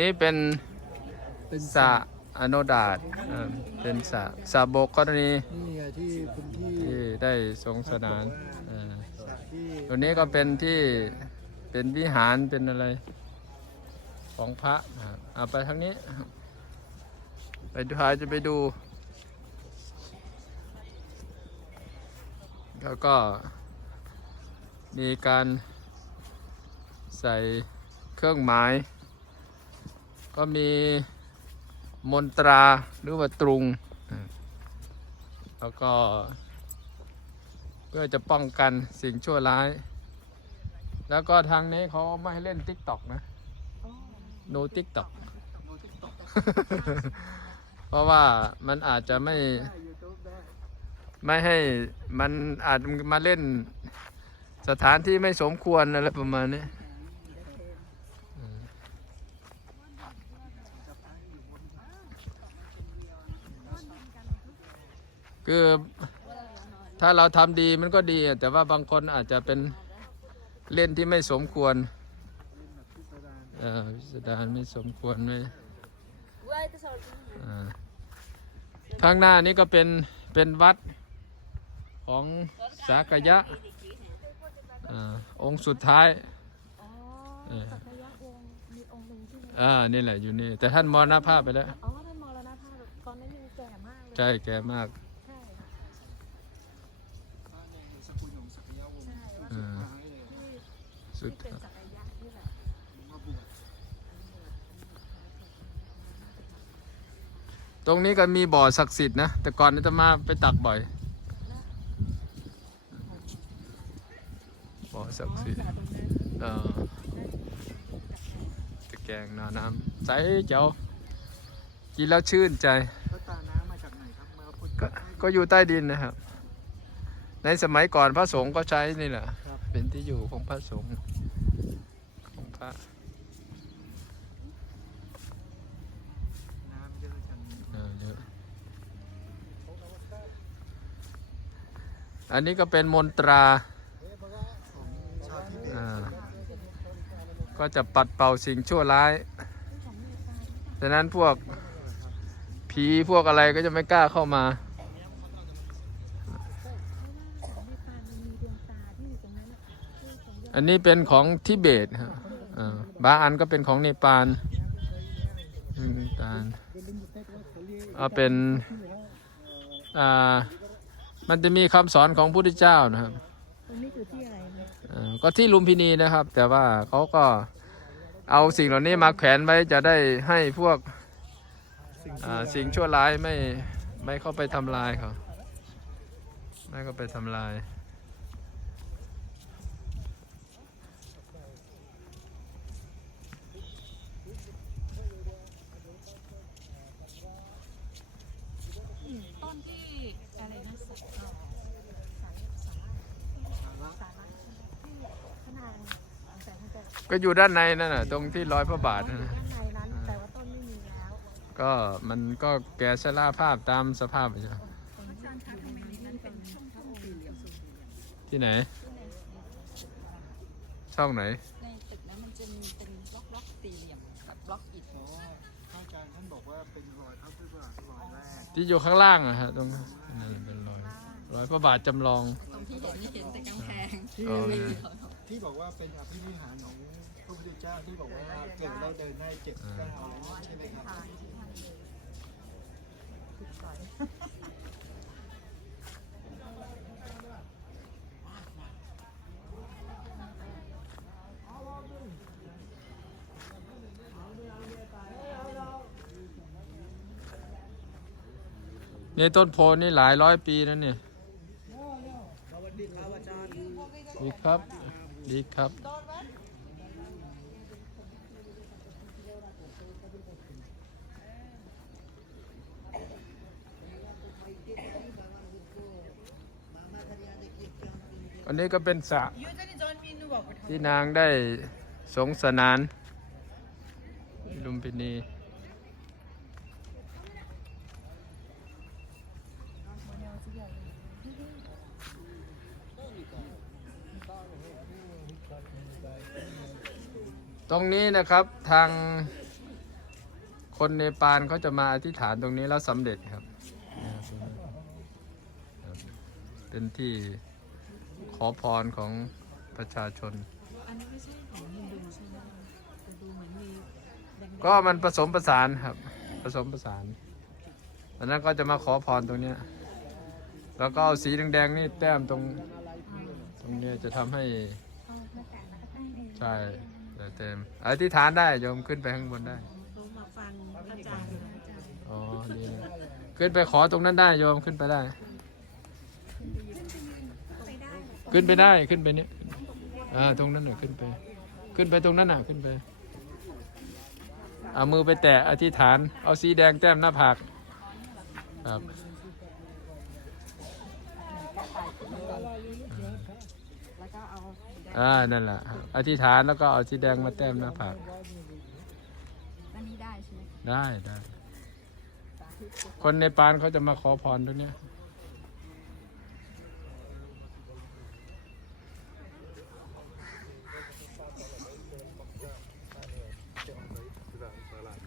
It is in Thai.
นี้เป็นเป็นสระอโนดาตเอ่อเป็นสระสระบกกรณีนี่ไงที่คุณที่ที่ได้ทรงสนานเอ่อสระที่ตัวนี้ก็เป็นที่เป็นวิหารเป็นอะไร ของพระนะครับเอาไปทางนี้ ไปดูหาจะไปดู แล้วก็มีการใส่เครื่องหมาย ก็มีมนตราหรือว่าตรุงอ่าแล้วก็ เพื่อจะป้องกันสิ่งชั่วร้าย แล้วก็ทางนี้เขาไม่ให้เล่นติ๊กต็อกนะ no ติ๊กต็อกเพราะว่ามันอาจจะไม่ ไม่ให้มันอาจมาเล่นสถานที่ไม่สมควรอะไรประมาณนี้ คือถ้าเราทำดีมันก็ดีอะแต่ว่าบางคนอาจจะเป็นเล่นที่ไม่สมควรเออพิสดารไม่สมควรไม่อ่าข้างหน้านี้ก็เป็นเป็นวัดของสากยะอ่าองค์สุดท้ายอ๋อเออสักยะวงศ์มีองค์หนึ่งที่นี่อ่า นี่แหละอยู่นี่ แต่ท่านมรณภาพไปแล้ว อ๋อ ท่านมรณภาพตอนนั้นยังแก่มากเลยใช่ แก่มาก สุดที่เป็นสักยตรงนี้ก็มีบ่อศักดิ์สิทธิ์นะ แต่ก่อนนี่จะมาไปตักบ่อย บ่อศักดิ์สิทธิ์เออตะแกงน้าน้ำใสเจ้า กินแล้วชื่นใจ ก็อยู่ใต้ดินนะครับ ในสมัยก่อนพระสงฆ์ก็ใช้นี่แหละ เป็นที่อยู่ของพระสงฆ์ของพระน้ำเยอะจังเยอะอันนี้ก็เป็นมนตราก็จะปัดเป่าสิ่งชั่วร้ายดังนั้นพวกผีพวกอะไรก็จะไม่กล้าเข้ามา ของในปานมันมีดวงตาที่อยู่ตรงนั้นน่ะที่ข อันนี้เป็นของทิเบตครับาบางอันก็เป็นของเนปาลเนปาลเอาเป็นอ่ามันจะมีคำสอนของพระพุทธเจ้านะครับก็ที่ลุมพินีนะครับ แต่ว่าเขาก็เอาสิ่งเหล่านี้มาแขวนไว้จะได้ให้พวกสิ่งชั่วร้ายไม่ไม่เข้าไปทำลายเขาไม่เข้าไปทำลาย นที่อะไรนะสักเอ่อสายสายสาระสาระที่พระนางแสงจะก็อยู่ด้านในนั่นน่ะ ตรงที่ร้อยพระบาทนั่นด้าน่ะนในนั้นแต่ว่าต้นไม่มีแล้วก็มันก็แก่ชราภาพตามสภาพใช่ไหมอาจารย์คะทำไมในนั้นเป็นช่องพระองค์สี่เหลี่ยมที่ไหน ช่องไหน ในตึกนั้นมันจะมีเป็นบล็อกบล็อกสี่เหลี่ยมกับบล็อกอิฐเพ ราะว่าท่านอาจารย์ท่านบอกว่าเป็นรอยพระพุทธบาทรอยแรกที่อยู่ข้างล่างอะฮะตรงนั้นนั่นเป็นรอยร้อยพระบาทจำลอง ตรงที่เห็นนี่เห็นแต่กำแพงที่โอเคที่บอกว่าเป็นอภินิหารของพระพุทธเจ้าที่บอกว่าเกิดแล้วเดินได้เจ็บได้ใช่ไหมครับ นี่ต้นโพนี่หลายร้อยปีแล้วเนี่ยดีครับ ดีครับ อันนี้ก็เป็นสระที่นางได้สงสนานลุมพินี ตรงนี้นะครับทางคนเนปาลเขาจะมาอธิษฐานตรงนี้แล้วสำเร็จครับ เป็นที่ขอพรของประชาชน ก็มันผสมประสานครับ ผสมประสานตอนนั้นก็จะมาขอพรตรงนี้ แล้วก็เอาสีแดงๆนี่แต้มตรง ตรงนี้จะทำให้ เอามาแตะแล้ว ก็ตั้งเองใช่แต่เต็มอธิษฐานได้โยมขึ้นไปข้างบนได้ลงมาฟังอาจารย์นะอาจารย์อ๋อดีนะขึ้นไปขอตรงนั้นได้โยมขึ้นไปได้ขึ้นไปได้ขึ้นไปเนี้ยอ่าตรงนั้นน่ะขึ้นไป ขึ้นไปตรงนั้นน่ะขึ้นไปเอามือไปแตะอธิษฐาน เอาสีแดงแต้มหน้าผากครับ แล้วก็เอาสีแดงอ่านั่นแหละอธิษฐานแล้วก็เอาสีแดงมาแต้มหน้าผากอันนี้ได้ใช่ไหมได้ได้คนในปานเขาจะมาขอพรตรงเนี้ยอ